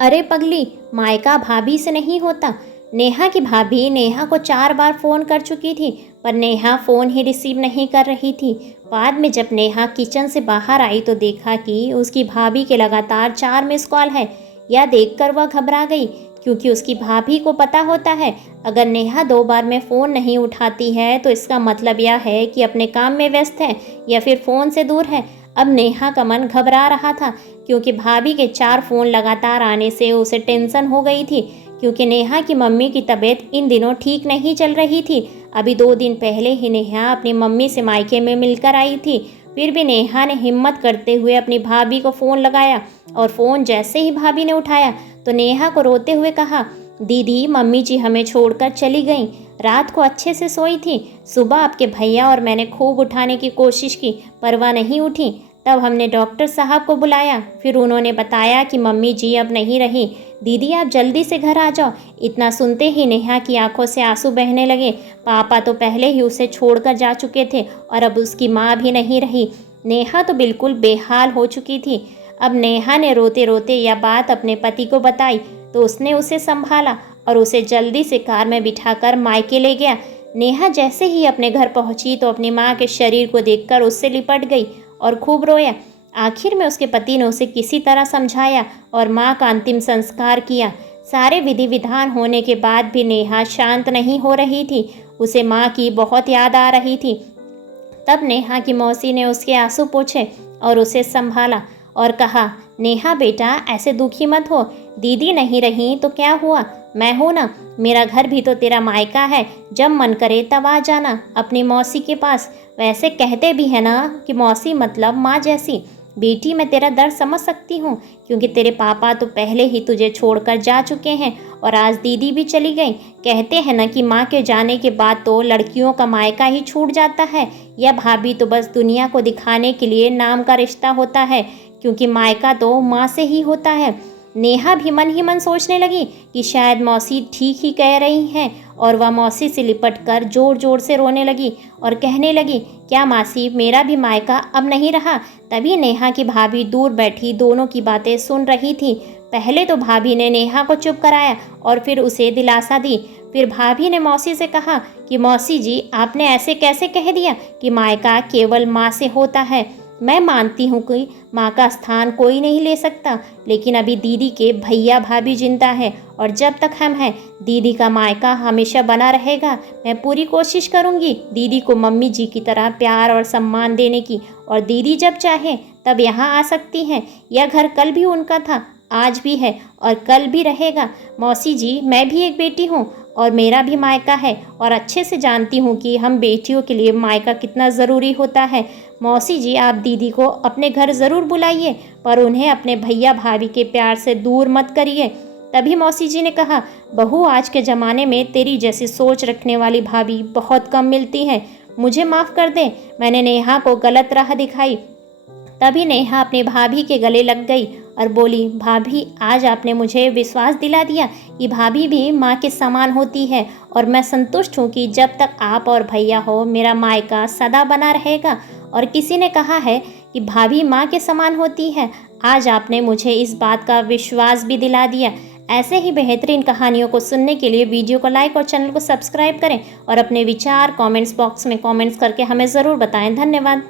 अरे पगली, मायका भाभी से नहीं होता। नेहा की भाभी नेहा को 4 बार फ़ोन कर चुकी थी, पर नेहा फ़ोन ही रिसीव नहीं कर रही थी। बाद में जब नेहा किचन से बाहर आई तो देखा कि उसकी भाभी के लगातार 4 मिस कॉल है। यह देखकर वह घबरा गई, क्योंकि उसकी भाभी को पता होता है अगर नेहा 2 बार में फ़ोन नहीं उठाती है तो इसका मतलब यह है कि अपने काम में व्यस्त है या फिर फ़ोन से दूर है। अब नेहा का मन घबरा रहा था, क्योंकि भाभी के 4 फ़ोन लगातार आने से उसे टेंशन हो गई थी, क्योंकि नेहा की मम्मी की तबीयत इन दिनों ठीक नहीं चल रही थी। अभी 2 दिन पहले ही नेहा अपनी मम्मी से मायके में मिलकर आई थी। फिर भी नेहा ने हिम्मत करते हुए अपनी भाभी को फ़ोन लगाया, और फ़ोन जैसे ही भाभी ने उठाया तो नेहा को रोते हुए कहा, दीदी मम्मी जी हमें छोड़कर चली गईं। रात को अच्छे से सोई थी। सुबह आपके भैया और मैंने खूब उठाने की कोशिश की, पर वह नहीं उठी। तब हमने डॉक्टर साहब को बुलाया। फिर उन्होंने बताया कि मम्मी जी अब नहीं रही। दीदी आप जल्दी से घर आ जाओ। इतना सुनते ही नेहा की आंखों से आंसू बहने लगे। पापा तो पहले ही उसे छोड़कर जा चुके थे, और अब उसकी माँ भी नहीं रही। नेहा तो बिल्कुल बेहाल हो चुकी थी। अब नेहा ने रोते रोते यह बात अपने पति को बताई, तो उसने उसे संभाला और उसे जल्दी से कार में बिठाकर मायके ले गया। नेहा जैसे ही अपने घर पहुंची तो अपनी माँ के शरीर को देखकर उससे लिपट गई और खूब रोया। आखिर में उसके पति ने उसे किसी तरह समझाया और माँ का अंतिम संस्कार किया। सारे विधि विधान होने के बाद भी नेहा शांत नहीं हो रही थी। उसे माँ की बहुत याद आ रही थी। तब नेहा की मौसी ने उसके आंसू पोंछे और उसे संभाला और कहा, नेहा बेटा ऐसे दुखी मत हो। दीदी नहीं रही तो क्या हुआ, मैं हूँ ना। मेरा घर भी तो तेरा मायका है। जब मन करे तब आ जाना अपनी मौसी के पास। वैसे कहते भी है ना कि मौसी मतलब माँ जैसी। बेटी मैं तेरा दर्द समझ सकती हूँ, क्योंकि तेरे पापा तो पहले ही तुझे छोड़कर जा चुके हैं और आज दीदी भी चली गई। कहते हैं ना कि माँ के जाने के बाद तो लड़कियों का मायका ही छूट जाता है। यह भाभी तो बस दुनिया को दिखाने के लिए नाम का रिश्ता होता है, क्योंकि मायका तो माँ से ही होता है। नेहा भी मन ही मन सोचने लगी कि शायद मौसी ठीक ही कह रही हैं, और वह मौसी से लिपटकर जोर जोर से रोने लगी और कहने लगी, क्या मासी मेरा भी मायका अब नहीं रहा। तभी नेहा की भाभी दूर बैठी दोनों की बातें सुन रही थी। पहले तो भाभी ने नेहा को चुप कराया और फिर उसे दिलासा दी। फिर भाभी ने मौसी से कहा कि मौसी जी आपने ऐसे कैसे कह दिया कि मायका केवल माँ से होता है। मैं मानती हूँ कि माँ का स्थान कोई नहीं ले सकता, लेकिन अभी दीदी के भैया भाभी जिंदा है, और जब तक हम हैं दीदी का मायका हमेशा बना रहेगा। मैं पूरी कोशिश करूँगी दीदी को मम्मी जी की तरह प्यार और सम्मान देने की, और दीदी जब चाहे तब यहाँ आ सकती हैं। यह घर कल भी उनका था, आज भी है और कल भी रहेगा। मौसी जी मैं भी एक बेटी हूँ और मेरा भी मायका है, और अच्छे से जानती हूँ कि हम बेटियों के लिए मायका कितना ज़रूरी होता है। मौसी जी आप दीदी को अपने घर ज़रूर बुलाइए, पर उन्हें अपने भैया भाभी के प्यार से दूर मत करिए। तभी मौसी जी ने कहा, बहू आज के ज़माने में तेरी जैसी सोच रखने वाली भाभी बहुत कम मिलती हैं। मुझे माफ़ कर दे, मैंने नेहा को गलत राह दिखाई। तभी नेहा अपनी भाभी के गले लग गई और बोली, भाभी आज आपने मुझे विश्वास दिला दिया कि भाभी भी माँ के समान होती है, और मैं संतुष्ट हूँ कि जब तक आप और भैया हो मेरा मायका सदा बना रहेगा। और किसी ने कहा है कि भाभी माँ के समान होती है। आज आपने मुझे इस बात का विश्वास भी दिला दिया। ऐसे ही बेहतरीन कहानियों को सुनने के लिए वीडियो को लाइक और चैनल को सब्सक्राइब करें, और अपने विचार कमेंट्स बॉक्स में कमेंट्स करके हमें ज़रूर बताएं। धन्यवाद।